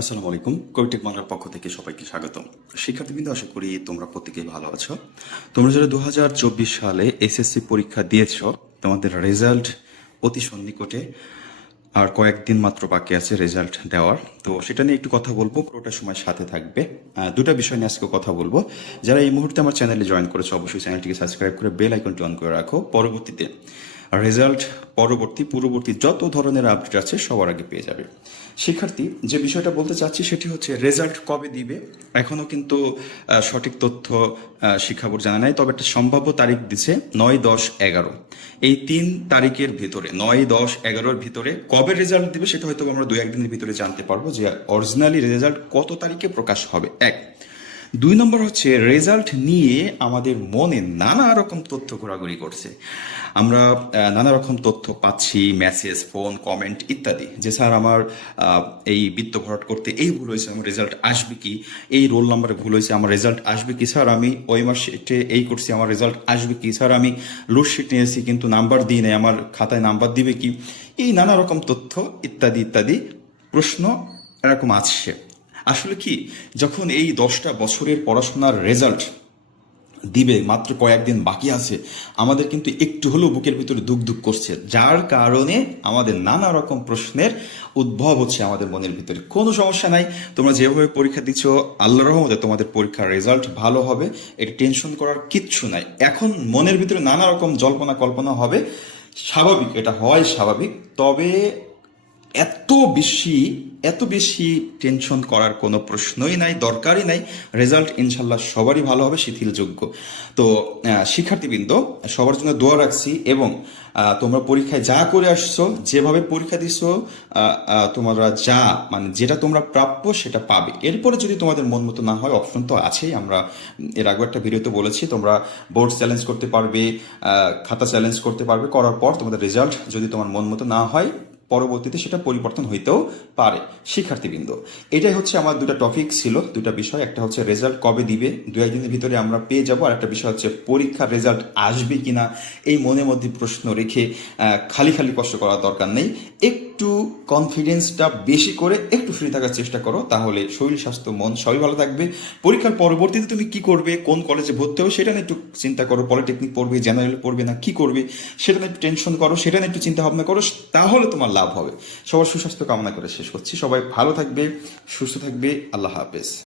আসসালামু আলাইকুম। কবিটেক বাংলার পক্ষ থেকে সবাইকে স্বাগতম। শিক্ষার্থীবৃন্দ, আশা করি তোমরা প্রত্যেকেই ভালো আছো। তোমরা যারা দু হাজার চব্বিশ সালে এসএসসি পরীক্ষা দিয়েছ, তোমাদের রেজাল্ট অতি সন্নিকটে আর কয়েকদিন মাত্র বাকি আছে রেজাল্ট দেওয়ার। তো সেটা নিয়ে একটু কথা বলব, পুরোটা সময় সাথে থাকবে। দুটা বিষয় নিয়ে আজকে কথা বলব। যারা এই মুহূর্তে আমার চ্যানেলে জয়েন করেছ, অবশ্যই চ্যানেলটিকে সাবস্ক্রাইব করে বেল আইকনটি অন করে রাখো। পরবর্তীতে রেজাল্ট পরবর্তী, পূর্ববর্তী যত ধরনের আপডেট আছে সবার আগে পেয়ে যাবে। শিক্ষার্থী, যে বিষয়টা বলতে চাচ্ছি সেটি হচ্ছে রেজাল্ট কবে দিবে? এখনও কিন্তু সঠিক তথ্য শিক্ষা বোর্ড জানা নাই, তবে একটা সম্ভাব্য তারিখ দিছে নয় দশ এগারো। এই তিন তারিখের ভিতরে, নয় দশ এগারোর ভিতরে কবে রেজাল্ট দিবে সেটা হয়তো আমরা দু একদিনের ভিতরে জানতে পারব যে অরিজিনালি রেজাল্ট কত তারিখে প্রকাশ হবে। এক দুই নম্বর হচ্ছে রেজাল্ট নিয়ে আমাদের মনে নানা রকম তথ্য ঘোরাঘুরি করছে। আমরা নানা রকম তথ্য পাচ্ছি মেসেজ ফোন কমেন্ট ইত্যাদি। যে স্যার আমার এই বৃত্ত ভরাট করতে এই ভুল হয়েছে, আমার রেজাল্ট আসবে কি? এই রোল নাম্বারে ভুল হয়েছে, আমার রেজাল্ট আসবে কি? স্যার, আমি ওই মার্কশিটে এই করছি, আমার রেজাল্ট আসবে কি? স্যার, আমি লোডশিট নিয়েছি, কিন্তু নাম্বার দিই নাই, আমার খাতায় নাম্বার দিবে কি? এই নানা রকম তথ্য ইত্যাদি ইত্যাদি প্রশ্ন এরকম আসছে। আসলে কি, যখন এই দশটা বছরের পড়াশোনার রেজাল্ট দিবে মাত্র কয়েকদিন বাকি আছে, আমাদের কিন্তু একটু হলেও বুকের ভিতরে দুঃখ দুঃখ করছে। যার কারণে আমাদের নানা রকম প্রশ্নের উদ্ভব হচ্ছে আমাদের মনের ভিতরে। কোনো সমস্যা নাই, তোমরা যেভাবে পরীক্ষা দিচ্ছ আল্লাহ রহমতে তোমাদের পরীক্ষার রেজাল্ট ভালো হবে, এটা টেনশন করার কিচ্ছু নাই। এখন মনের ভিতরে নানা রকম জল্পনা কল্পনা হবে, স্বাভাবিক, এটা হয় স্বাভাবিক, তবে এত বেশি এত বেশি টেনশন করার কোনো প্রশ্নই নাই, দরকারই নাই। রেজাল্ট ইনশাল্লাহ সবারই ভালো হবে, শিথিলযোগ্য। তো শিক্ষার্থীবৃন্দ, সবার জন্য দোয়া রাখছি এবং তোমরা পরীক্ষায় যা করে আসছো, যেভাবে পরীক্ষা দিছো তোমরা যা মানে যেটা তোমরা প্রাপ্য সেটা পাবে। এরপরে যদি তোমাদের মন মতো না হয় অপশন তো আছেই। আমরা এর আগে একটা ভিডিওতে বলেছি, তোমরা বোর্ড চ্যালেঞ্জ করতে পারবে খাতা চ্যালেঞ্জ করতে পারবে। করার পর তোমাদের রেজাল্ট যদি তোমার মন মতো না হয় পরবর্তীতে সেটা পরিবর্তন হইতেও পারে, শিক্ষার্থীবৃন্দ। এটাই হচ্ছে আমার দুটা টপিক ছিল দুটা বিষয়। একটা হচ্ছে রেজাল্ট কবে দিবে দু একদিনের ভিতরে আমরা পেয়ে যাব। আর একটা বিষয় হচ্ছে পরীক্ষার রেজাল্ট আসবে কিনা, এই মনের মধ্যে প্রশ্ন রেখে খালি খালি কষ্ট করার দরকার নেই। একটু কনফিডেন্সটা বেশি করে একটু ফ্রি থাকার চেষ্টা করো, তাহলে শরীর, স্বাস্থ্য, মন সবই ভালো থাকবে। পরীক্ষার পরবর্তীতে তুমি কি করবে, কোন কলেজে ভর্তি হবে সেটা নিয়ে একটু চিন্তা করো পলিটেকনিক পড়বে জেনারেল পড়বে না, কি করবে, সেটা নিয়ে একটু টেনশন করো, সেটা নিয়ে একটু চিন্তা ভাবনা করো, তাহলে তোমার লাভ হবে। সবার সুস্বাস্থ্য কামনা করে শেষ করছি। সবাই ভালো থাকবে, সুস্থ থাকবে, আল্লাহ হাফেজ।